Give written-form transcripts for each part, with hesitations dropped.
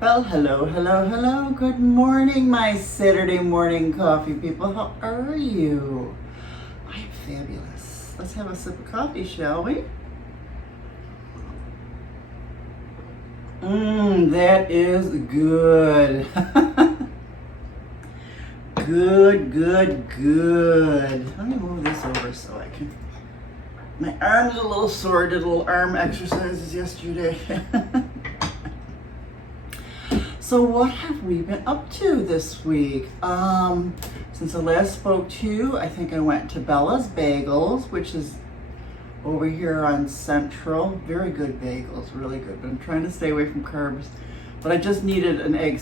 Well, hello, hello, hello. Good morning, my Saturday morning coffee people. How are you? I am fabulous. Let's have a sip of coffee, shall we? That is good. Good. Let me move this over so I can. My arm's a little sore. Did a little arm exercises yesterday. So what have we been up to this week? Since I last spoke to you, I think I went to Bella's Bagels, which is over here on Central. Very good bagels, really good. But I'm trying to stay away from carbs. But I just needed an egg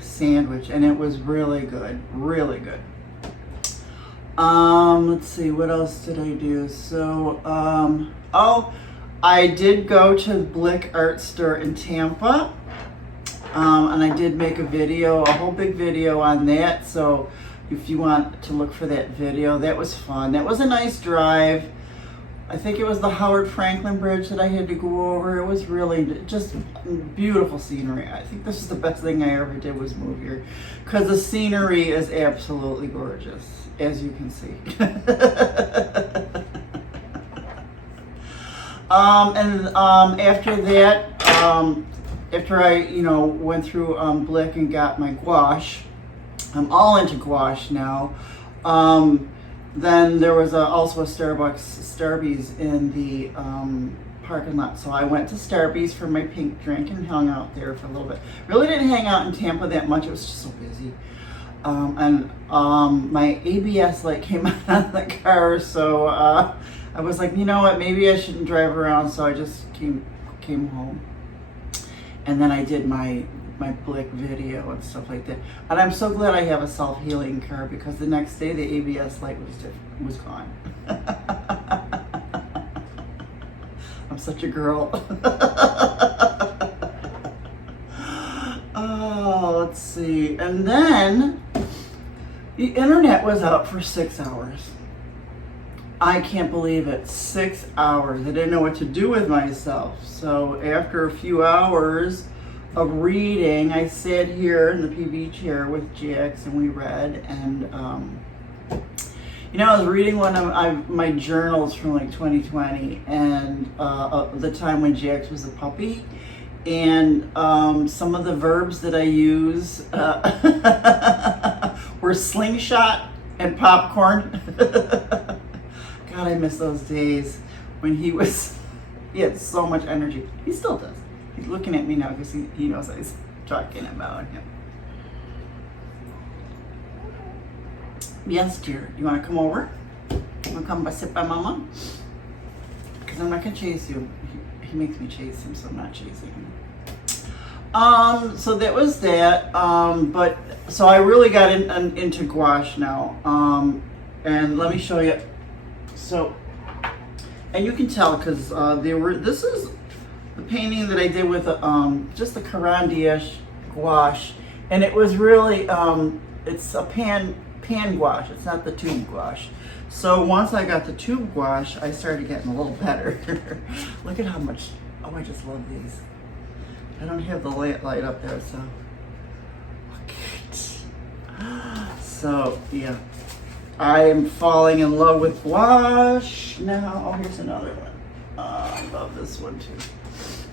sandwich, and it was really good, really good. Let's see, what else did I do? So, I did go to Blick Art Store in Tampa. And I did make a whole big video on that. So if you want to look for that video, that was fun. That was a nice drive. I think it was the Howard Franklin Bridge that I had to go over. It was really just beautiful scenery. I think this is the best thing I ever did was move here, because the scenery is absolutely gorgeous, as you can see. After that, after I, went through Blick and got my gouache, I'm all into gouache now. Then there was also a Starbucks in the parking lot. So I went to Starbucks for my pink drink and hung out there for a little bit. Really didn't hang out in Tampa that much. It was just so busy. My ABS light came on in the car, so I was like, you know what, maybe I shouldn't drive around. So I just came home. And then I did my Blick video and stuff like that. And I'm so glad I have a self-healing car, because the next day the ABS light was gone. I'm such a girl. Oh, let's see. And then the internet was out for 6 hours. I can't believe it. 6 hours. I didn't know what to do with myself. So after a few hours of reading, I sat here in the PV chair with Jax and we read. And, I was reading one of my journals from like 2020 and the time when Jax was a puppy. And some of the verbs that I use were slingshot and popcorn. God, I miss those days when he had so much energy. He still does. He's looking at me now because he knows I was talking about him. Yes, dear. You want to come over? You want to come sit by Mama? Because I'm not going to chase you. He makes me chase him, so I'm not chasing him. So that was that. So I really got into gouache now. And let me show you. So, and you can tell because this is the painting that I did with just the Caran d'Ache gouache, and it was really it's a pan gouache. It's not the tube gouache. So once I got the tube gouache, I started getting a little better. Look at how much. Oh, I just love these. I don't have the light up there, so look at. So yeah. I am falling in love with gouache now. Oh, here's another one. I love this one too.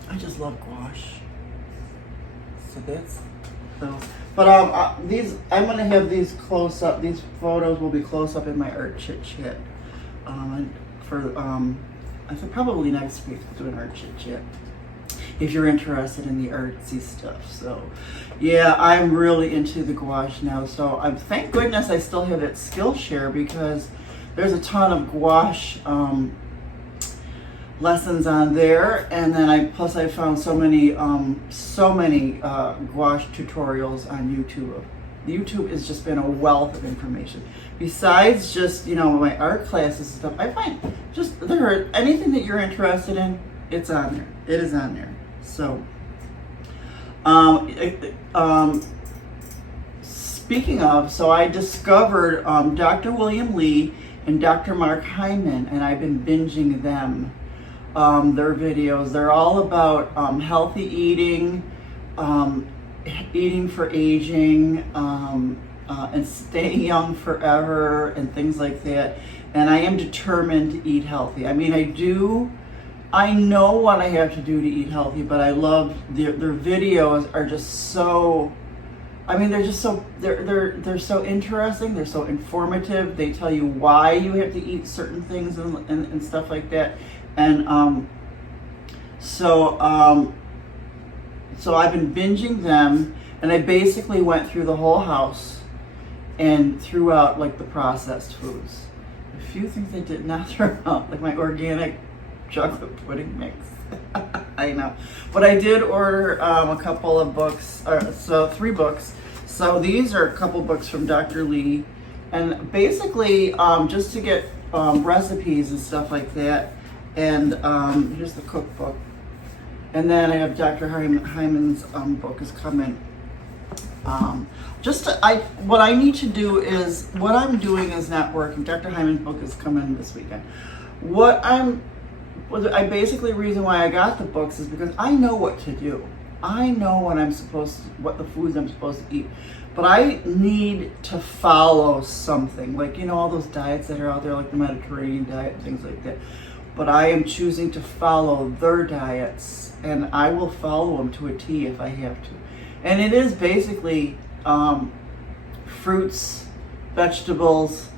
I just love gouache. So that's those. But these, I'm gonna have these close up. These photos will be close up in my art chit chat. I think probably next week we'll do an art chit chat, if you're interested in the artsy stuff. So yeah, I'm really into the gouache now. So thank goodness I still have that Skillshare, because there's a ton of gouache lessons on there. And then I found so many gouache tutorials on YouTube. YouTube has just been a wealth of information. Besides just, my art classes and stuff, I find just anything that you're interested in, it's on there. It is on there. So, speaking of, so I discovered Dr. William Lee and Dr. Mark Hyman, and I've been binging them, their videos. They're all about healthy eating, eating for aging, and staying young forever and things like that. And I am determined to eat healthy. I mean, I know what I have to do to eat healthy, but I love their videos are just so, I mean, they're just so, they're so interesting. They're so informative. They tell you why you have to eat certain things and stuff like that. And so I've been binging them, and I basically went through the whole house and threw out like the processed foods. A few things I did not throw out, like my organic chocolate pudding mix. I know. But I did order a couple of books, so 3 books. So these are a couple books from Dr. Lee, and basically just to get recipes and stuff like that. And here's the cookbook. And then I have Dr. Hyman's book is coming. What I need to do is, what I'm doing is not working. Dr. Hyman's book is coming this weekend. I basically, reason why I got the books is because I know what to do. I know what the foods I'm supposed to eat. But I need to follow something. Like, you know, all those diets that are out there, like the Mediterranean diet and things like that. But I am choosing to follow their diets, and I will follow them to a T if I have to. And it is basically fruits, vegetables,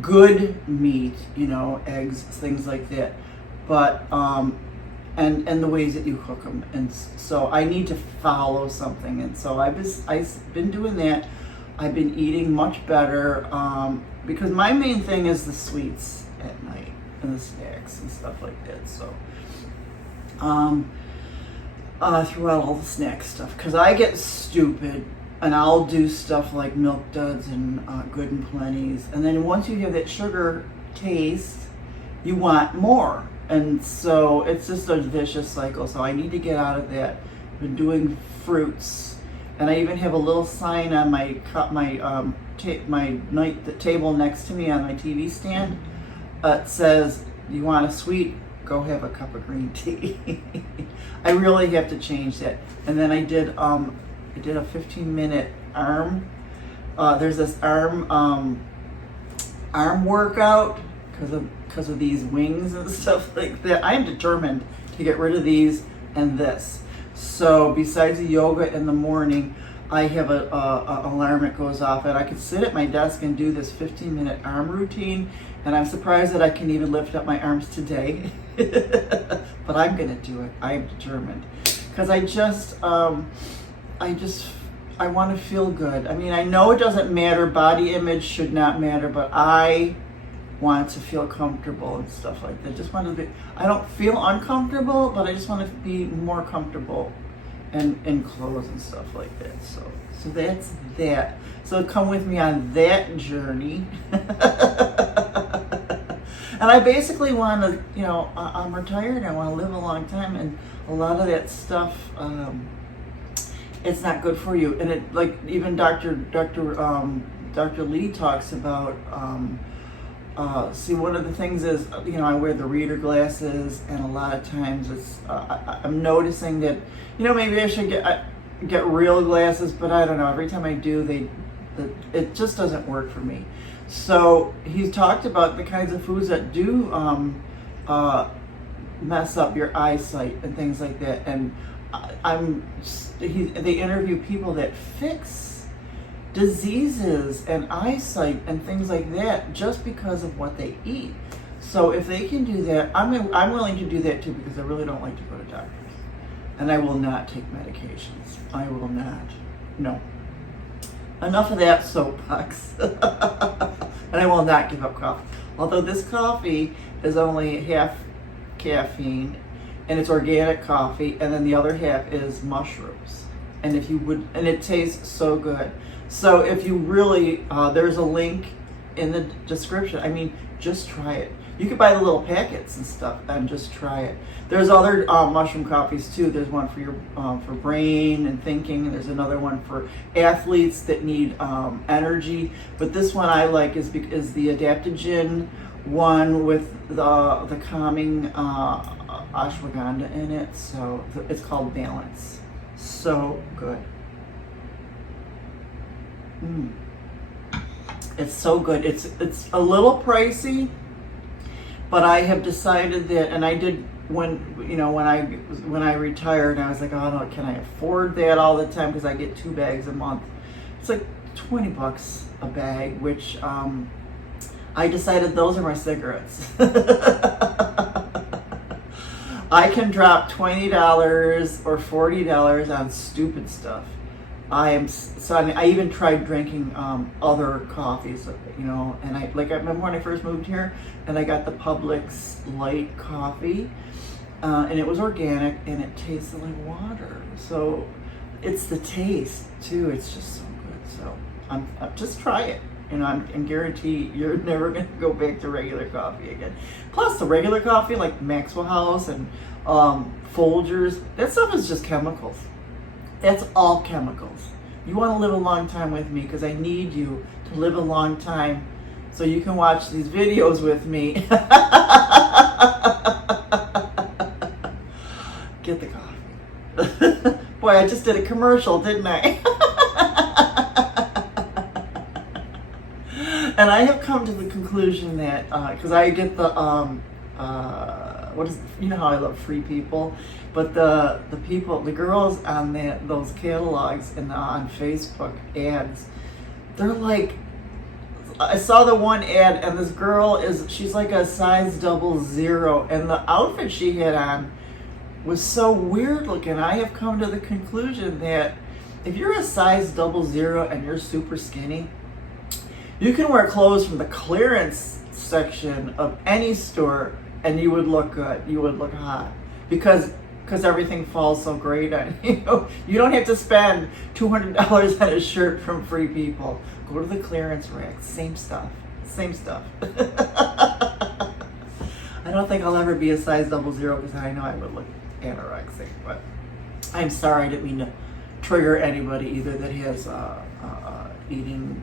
good meat, you know, eggs, things like that. But and the ways that you cook them. And so I need to follow something. And so I've been doing that. I've been eating much better because my main thing is the sweets at night and the snacks and stuff like that. So throughout all the snack stuff, because I get stupid and I'll do stuff like Milk Duds and Good and Plenty's, and then once you have that sugar taste, you want more, and so it's just a vicious cycle. So I need to get out of that. I've been doing fruits, and I even have a little sign on my table next to me on my TV stand. It says, "You want a sweet? Go have a cup of green tea." I really have to change that. And then I did a 15-minute arm. There's this arm workout because of these wings and stuff like that. I am determined to get rid of these and this. So besides the yoga in the morning, I have a alarm that goes off, and I could sit at my desk and do this 15-minute arm routine. And I'm surprised that I can even lift up my arms today. But I'm gonna do it. I'm determined. Because I want to feel good. I mean, I know it doesn't matter. Body image should not matter, but I want to feel comfortable and stuff like that. I don't feel uncomfortable, but I just want to be more comfortable in clothes and stuff like that. So that's that. So come with me on that journey. And I basically want to, you know, I'm retired. I want to live a long time, and a lot of that stuff, it's not good for you. And it, like, even Dr. Lee talks about. See, one of the things is, you know, I wear the reader glasses, and a lot of times it's, I'm noticing that, you know, maybe I should get real glasses, but I don't know. Every time I do, it just doesn't work for me. So he's talked about the kinds of foods that do mess up your eyesight and things like that. And they interview people that fix diseases and eyesight and things like that just because of what they eat. So if they can do that, I'm willing to do that too, because I really don't like to go to doctors. And I will not take medications. I will not. No. Enough of that soapbox. And I will not give up coffee. Although this coffee is only half caffeine, and it's organic coffee, and then the other half is mushrooms. And it tastes so good. So if you really, there's a link in the description. I mean, just try it. You could buy the little packets and stuff and just try it. There's other mushroom coffees too. There's one for your for brain and thinking. There's another one for athletes that need energy. But this one I like is the Adaptogen one with the calming ashwagandha in it. So it's called Balance. So good. It's so good. It's a little pricey, but I have decided that, and I did when I retired, I was like, oh no, can I afford that all the time? Because I get 2 bags a month. It's like $20 a bag, which I decided those are my cigarettes. I can drop $20 or $40 on stupid stuff. I even tried drinking other coffees, and I remember when I first moved here, and I got the Publix light coffee, and it was organic, and it tasted like water. So it's the taste too. It's just so good. So I'm just try it. I'm guarantee you're never going to go back to regular coffee again. Plus, the regular coffee, like Maxwell House and Folgers, that stuff is just chemicals. That's all chemicals. You want to live a long time with me because I need you to live a long time so you can watch these videos with me. Get the coffee. Boy, I just did a commercial, didn't I? And I have come to the conclusion that, because I get the, how I love free people, but the girls on those catalogs and on Facebook ads, they're like, I saw the one ad and this girl she's like a size 00, and the outfit she had on was so weird looking. I have come to the conclusion that if you're a size 00 and you're super skinny, you can wear clothes from the clearance section of any store and you would look good. You would look hot because everything falls so great on you. You don't have to spend $200 on a shirt from Free People. Go to the clearance rack. Same stuff. I don't think I'll ever be a size 00 because I know I would look anorexic. But I'm sorry, I didn't mean to trigger anybody either that has eating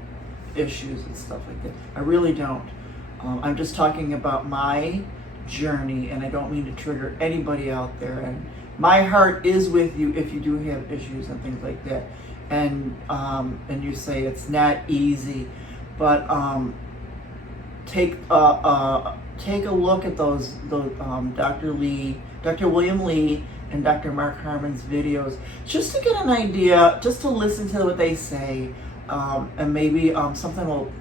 issues and stuff like that. I really don't. I'm just talking about my journey, and I don't mean to trigger anybody out there. And my heart is with you if you do have issues and things like that. And you say it's not easy, but take a look at those Dr. William Lee and Dr. Mark Harmon's videos, just to get an idea, just to listen to what they say. And maybe something will,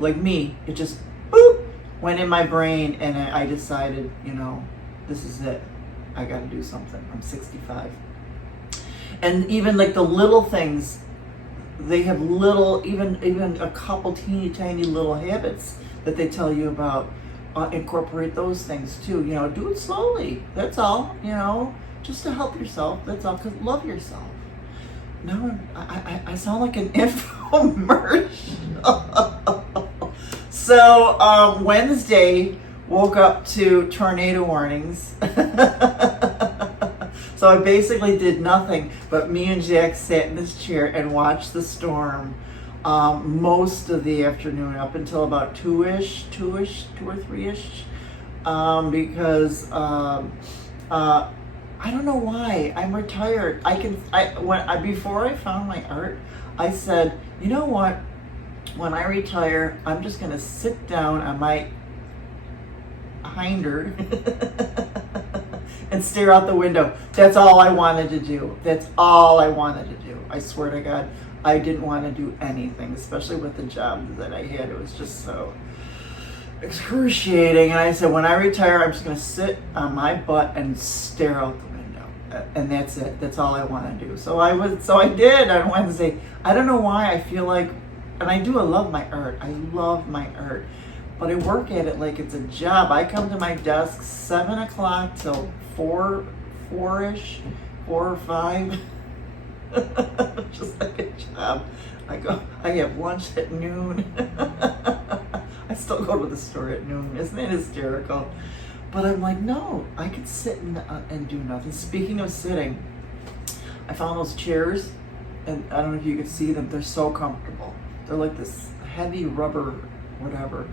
like me, it just boop, went in my brain, and I decided, this is it. I got to do something. I'm 65. And even like the little things, they have even a couple teeny tiny little habits that they tell you about. Incorporate those things too. Do it slowly. That's all. Just to help yourself. That's all. Because love yourself. No, I sound like an infomercial. So Wednesday, woke up to tornado warnings. So I basically did nothing, but me and Jack sat in this chair and watched the storm most of the afternoon up until about 2 or 3ish, because I don't know why. I'm retired. Before I found my art, I said, you know what? When I retire, I'm just gonna sit down on my hinder and stare out the window. That's all I wanted to do. I swear to God, I didn't want to do anything, especially with the job that I had. It was just so excruciating. And I said, when I retire, I'm just gonna sit on my butt and stare out the window, and that's it. That's all I want to do. So I did on Wednesday. I don't know why. I feel like, and I love my art. I love my art, but I work at it like it's a job. I come to my desk 7 o'clock till 4 or 5, just like a job. I have lunch at noon. I still go to the store at noon. Isn't it hysterical? But I'm like, no, I could sit and do nothing. Speaking of sitting, I found those chairs, and I don't know if you can see them. They're so comfortable. They're like this heavy rubber, whatever.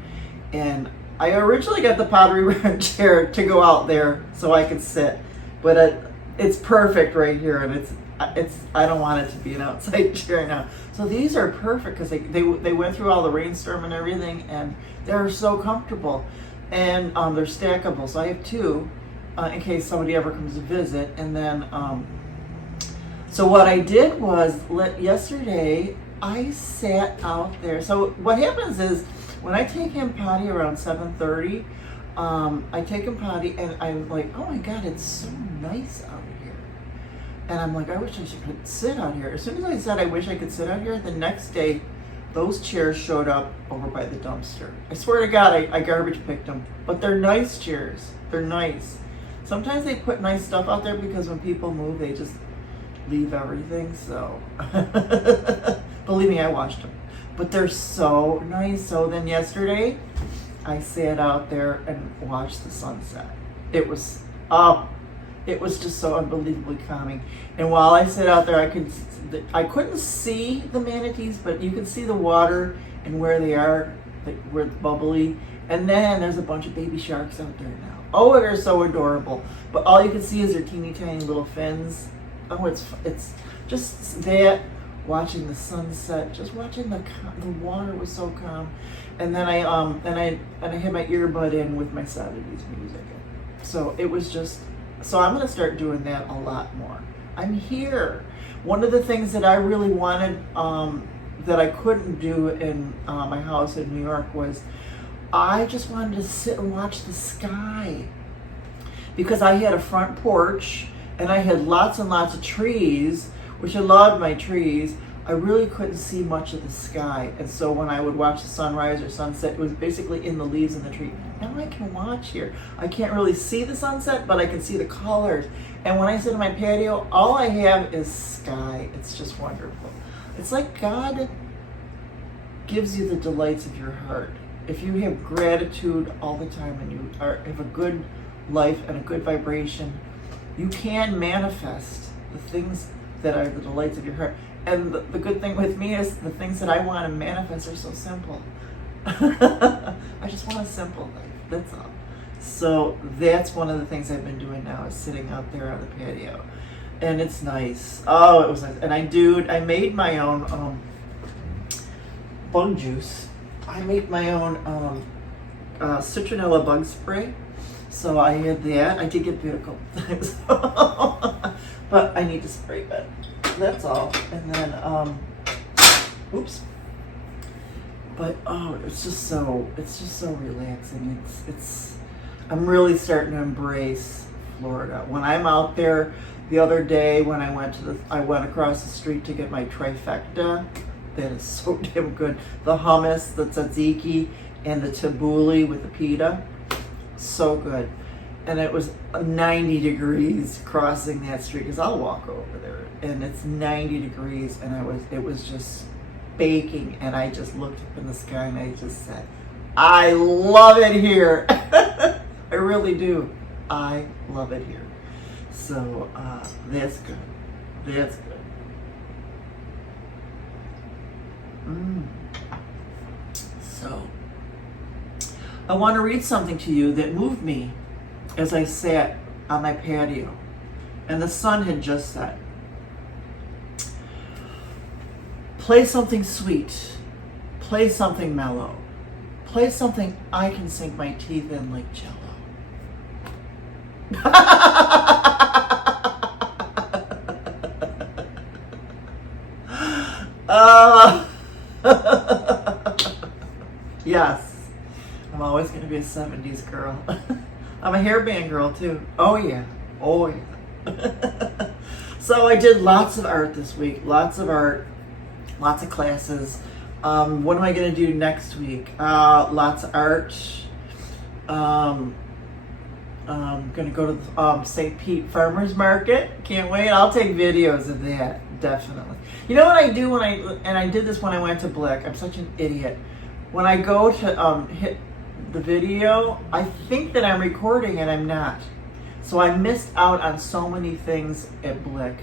And I originally got the pottery chair to go out there so I could sit. But it's perfect right here, and it's I don't want it to be an outside chair now. So these are perfect because they went through all the rainstorm and everything, and they're so comfortable, and they're stackable. So I have two in case somebody ever comes to visit. And then so what I did was yesterday I sat out there. So what happens is when I take him potty around 7:30, I take him potty and I'm like, oh my God, it's so nice out here. And I'm like, I wish I could sit out here. As soon as I said I wish I could sit out here, the next day, those chairs showed up over by the dumpster. I swear to God, I garbage picked them. But they're nice chairs. They're nice. Sometimes they put nice stuff out there because when people move, they just leave everything. So, believe me, I washed them. But they're so nice. So then yesterday, I sat out there and watched the sunset. It was just so unbelievably calming. And while I sat out there, I couldn't see the manatees, but you can see the water and where they are, where it's bubbly. And then there's a bunch of baby sharks out there now. Oh, they're so adorable. But all you can see is their teeny tiny little fins. Oh, it's just that, watching the sunset, just watching the water was so calm. And then I had my earbud in with my 70s music. So it was just, so I'm gonna start doing that a lot more. I'm here. One of the things that I really wanted, that I couldn't do in my house in New York was, I just wanted to sit and watch the sky. Because I had a front porch and I had lots and lots of trees, which I loved my trees. I really couldn't see much of the sky. And so when I would watch the sunrise or sunset, it was basically in the leaves in the tree. Now I can watch here. I can't really see the sunset, but I can see the colors. And when I sit on my patio, all I have is sky. It's just wonderful. It's like God gives you the delights of your heart. If you have gratitude all the time and you have a good life and a good vibration, you can manifest the things that are the delights of your heart. And the good thing with me is the things that I want to manifest are so simple. I just want a simple life, that's all. So that's one of the things I've been doing now, is sitting out there on the patio. And it's nice. Oh, it was nice. And I made my own bug juice. I made my own citronella bug spray. So I had that. I did get bit a couple times. But I need to spray it. That's all. And then, oops. But it's just so relaxing. I'm really starting to embrace Florida. When I'm out there, the other day when I went across the street to get my trifecta. That is so damn good. The hummus, the tzatziki, and the tabbouleh with the pita. So good. And it was 90 degrees crossing that street, because I'll walk over there, and it's 90 degrees, and it was just baking, and I just looked up in the sky and I just said, I love it here. I really do. I love it here. So that's good. That's good. So I want to read something to you that moved me as I sat on my patio and the sun had just set. Play something sweet, play something mellow, play something I can sink my teeth in like Jello. Yes, I'm always going to be a 70s girl. I'm a hairband girl too. Oh yeah. Oh yeah. So I did lots of art this week. Lots of art. Lots of classes. What am I going to do next week? Lots of art. I'm going to go to the St. Pete Farmers Market. Can't wait. I'll take videos of that. Definitely. You know what I do and I did this when I went to Blick. I'm such an idiot. When I go to hit the video, I think that I'm recording and I'm not. So I missed out on so many things at Blick.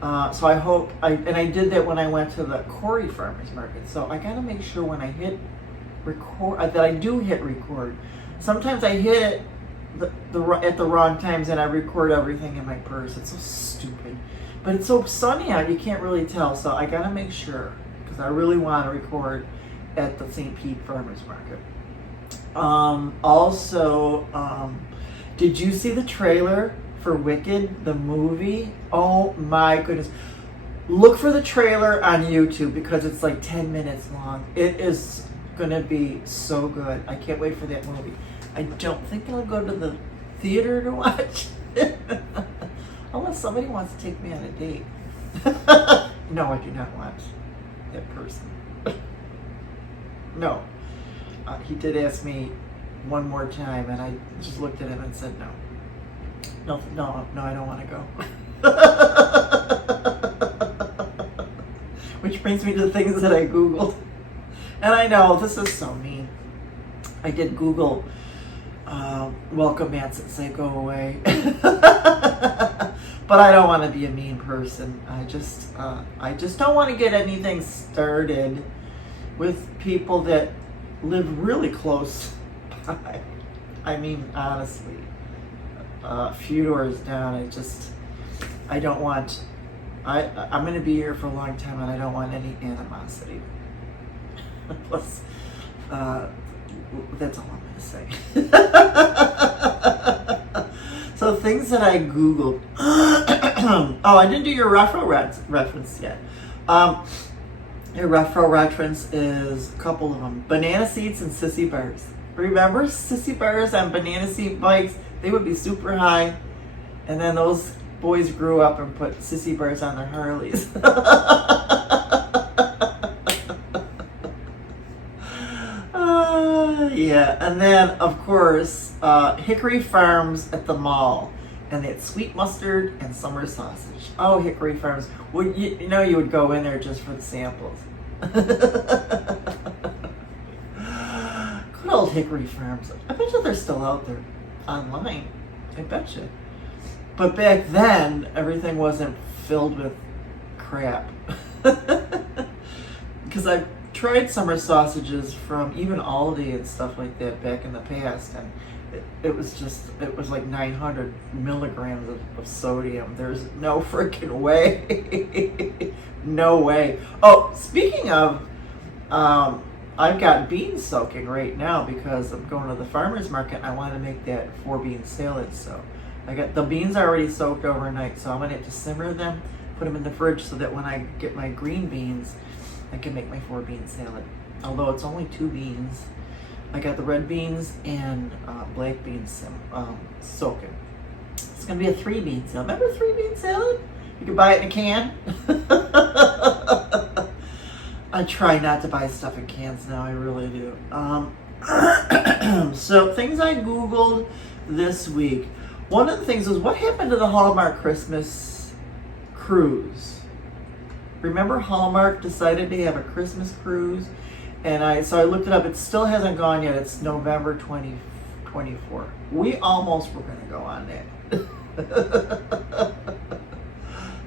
So I hope, I did that when I went to the Corey Farmers Market. So I gotta make sure when I hit record, that I do hit record. Sometimes I hit it at the wrong times, and I record everything in my purse. It's so stupid. But it's so sunny out, you can't really tell. So I gotta make sure, because I really want to record at the St. Pete Farmers Market. Also, did you see the trailer for Wicked, the movie? Oh my goodness. Look for the trailer on YouTube because it's like 10 minutes long. It is gonna be so good. I can't wait for that movie. I don't think I'll go to the theater to watch it. Unless somebody wants to take me on a date. No, I do not want that person. No. He did ask me one more time, and I just looked at him and said no. No, I don't want to go. Which brings me to the things that I Googled. And I know, this is so mean. I did Google welcome mats that say go away. But I don't want to be a mean person. I just don't want to get anything started with people that live really close by. I mean, honestly, a few doors down. I don't want. I'm going to be here for a long time, and I don't want any animosity. Plus, that's all I'm going to say. So things that I Googled. Oh, I didn't do your reference yet. Your referral reference is a couple of them. Banana seats and sissy bars. Remember sissy bars on banana seat bikes? They would be super high. And then those boys grew up and put sissy bars on their Harleys. Yeah, and then of course, Hickory Farms at the mall, and they had sweet mustard and summer sausage. Oh, Hickory Farms! Well, you know you would go in there just for the samples. Good old Hickory Farms. I bet you they're still out there online. I bet you. But back then, everything wasn't filled with crap. Because I've tried summer sausages from even Aldi and stuff like that back in the past, and it was like 900 milligrams of sodium. There's no freaking way. No way. Oh, speaking of, I've got beans soaking right now because I'm going to the farmer's market and I want to make that 4-bean salad. So I got the beans already soaked overnight, so I'm going to have to simmer them, put them in the fridge so that when I get my green beans, I can make my 4-bean salad. Although it's only 2 beans. I got the red beans and black beans soaking. It's going to be a 3-bean salad. Remember 3-bean salad? You can buy it in a can. I try not to buy stuff in cans now. I really do. So things I Googled this week. One of the things was, what happened to the Hallmark Christmas cruise? Remember Hallmark decided to have a Christmas cruise? And so I looked it up. It still hasn't gone yet. It's November 2024. We almost were going to go on that.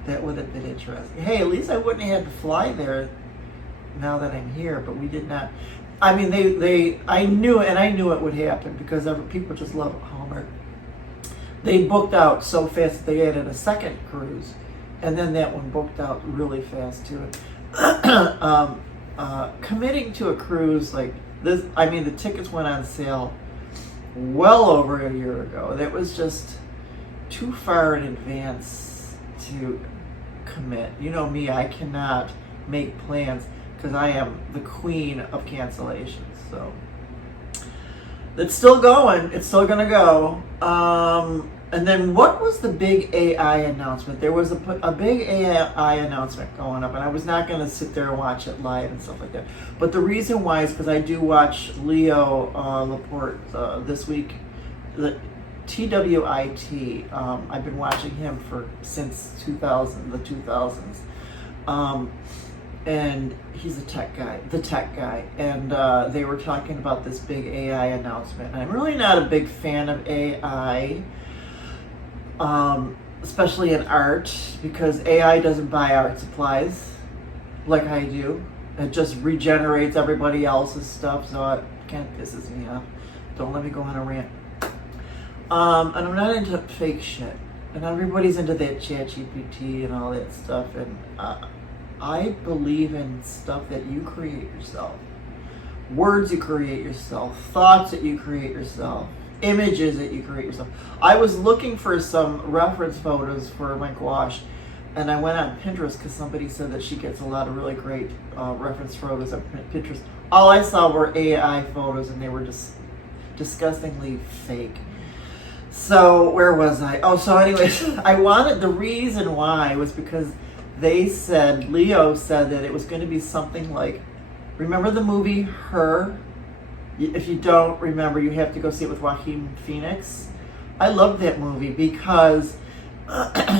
That would have been interesting. Hey, at least I wouldn't have had to fly there now that I'm here, but we did not. I mean, I knew it would happen because people just love Hallmark. They booked out so fast that they added a second cruise, and then that one booked out really fast too. Committing to a cruise like this, I mean, the tickets went on sale well over a year ago. That was just too far in advance to commit. You know me, I cannot make plans because I am the queen of cancellations. So it's still going. It's still gonna go. And then what was the big AI announcement? There was a big AI announcement going up, and I was not going to sit there and watch it live and stuff like that. But the reason why is because I do watch Leo Laporte this week, the TWIT. I've been watching him since the 2000s. And he's the tech guy. And they were talking about this big AI announcement. And I'm really not a big fan of AI. Especially in art, because AI doesn't buy art supplies like I do. It just regenerates everybody else's stuff, so it kind of pisses me off. Don't let me go on a rant. And I'm not into fake shit. And everybody's into that ChatGPT and all that stuff. And I believe in stuff that you create yourself. Words you create yourself. Thoughts that you create yourself. Images that you create yourself. I was looking for some reference photos for my gouache. And I went on Pinterest because somebody said that she gets a lot of really great reference photos on Pinterest. All I saw were AI photos and they were just disgustingly fake. So where was I? Oh, so anyways, the reason why was because Leo said that it was going to be something like, remember the movie Her? If you don't remember, you have to go see it with Joaquin Phoenix. I loved that movie because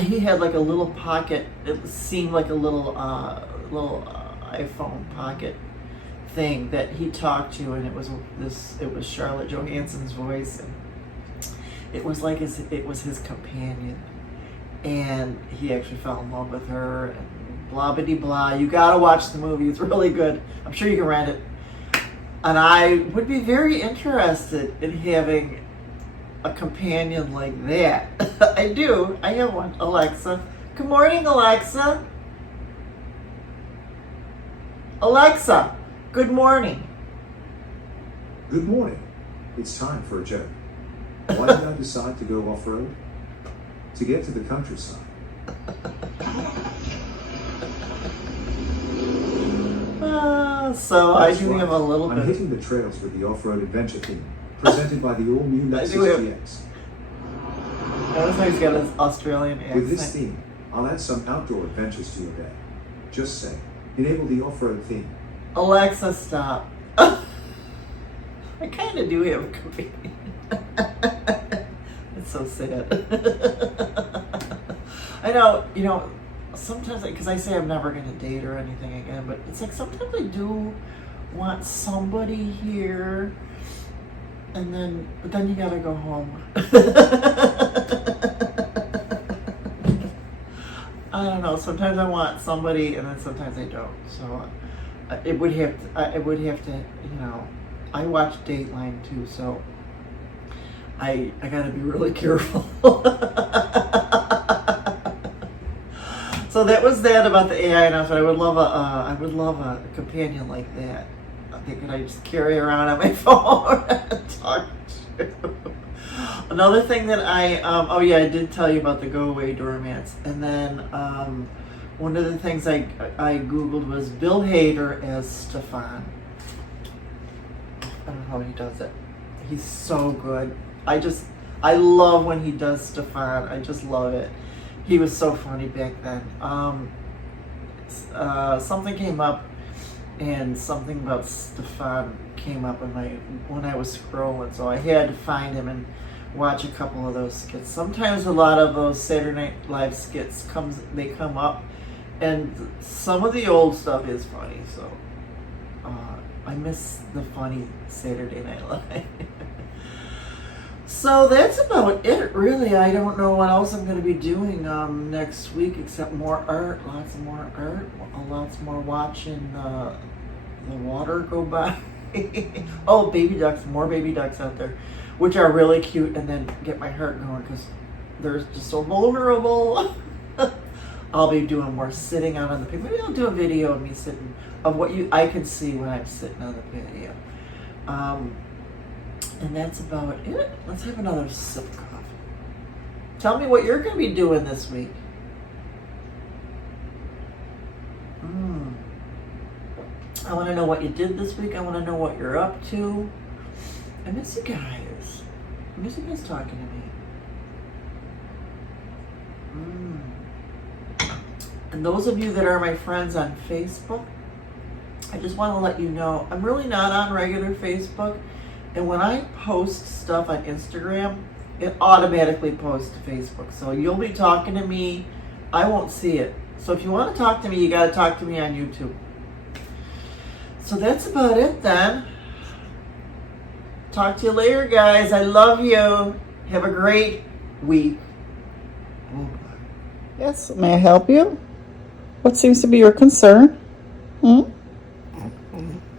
he had like a little pocket. It seemed like a little iPhone pocket thing that he talked to, and it was Scarlett Johansson's voice, and it was like it was his companion, and he actually fell in love with her, and blah blah blah. You gotta watch the movie; it's really good. I'm sure you can rent it, and I would be very interested in having a companion like that. I do. I have one. Alexa. Good morning, Alexa. Alexa, good morning. Good morning. It's time for a joke. Why did I decide to go off-road? To get to the countryside. So I do have a little bit. I'm hitting the trails with the off-road adventure theme, presented by the all-new Lexus GX. Notice how he's got his Australian accent. With this theme, I'll add some outdoor adventures to your day. Just say, enable the off-road theme. Alexa, stop. I kind of do have a companion. It's so sad. I know, sometimes, because I say I'm never going to date or anything again, but it's like sometimes I do want somebody here, but then you got to go home. I don't know. Sometimes I want somebody, and then sometimes I don't. So it would have to. I watch Dateline too, so I got to be really careful. So that was that about the AI announcement. I would love a companion like that. I think that I just carry around on my phone and talk to. Another thing that I did tell you about the go away doormats, and then one of the things I googled was Bill Hader as Stefan. I don't know how he does it. He's so good. I love when he does Stefan. I just love it. He was so funny back then. Something came up, and something about Stefan came up when I was scrolling, so I had to find him and watch a couple of those skits. Sometimes a lot of those Saturday Night Live skits come up, and some of the old stuff is funny. So I miss the funny Saturday Night Live. So that's about it, really. I don't know what else I'm going to be doing next week except more art, lots more art, lots more watching the water go by. Oh, baby ducks, more baby ducks out there, which are really cute, and then get my heart going because they're just so vulnerable. I'll be doing more sitting out on the patio. Maybe I'll do a video of me sitting, of what I can see when I'm sitting on the patio. And that's about it. Let's have another sip of coffee. Tell me what you're going to be doing this week. I want to know what you did this week. I want to know what you're up to. I miss you guys. I miss you guys talking to me. And those of you that are my friends on Facebook, I just want to let you know I'm really not on regular Facebook. And when I post stuff on Instagram, it automatically posts to Facebook. So you'll be talking to me. I won't see it. So if you want to talk to me, you got to talk to me on YouTube. So that's about it then. Talk to you later, guys. I love you. Have a great week. Yes, may I help you? What seems to be your concern?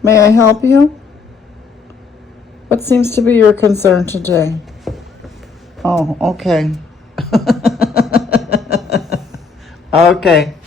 May I help you? What seems to be your concern today? Oh, okay. Okay.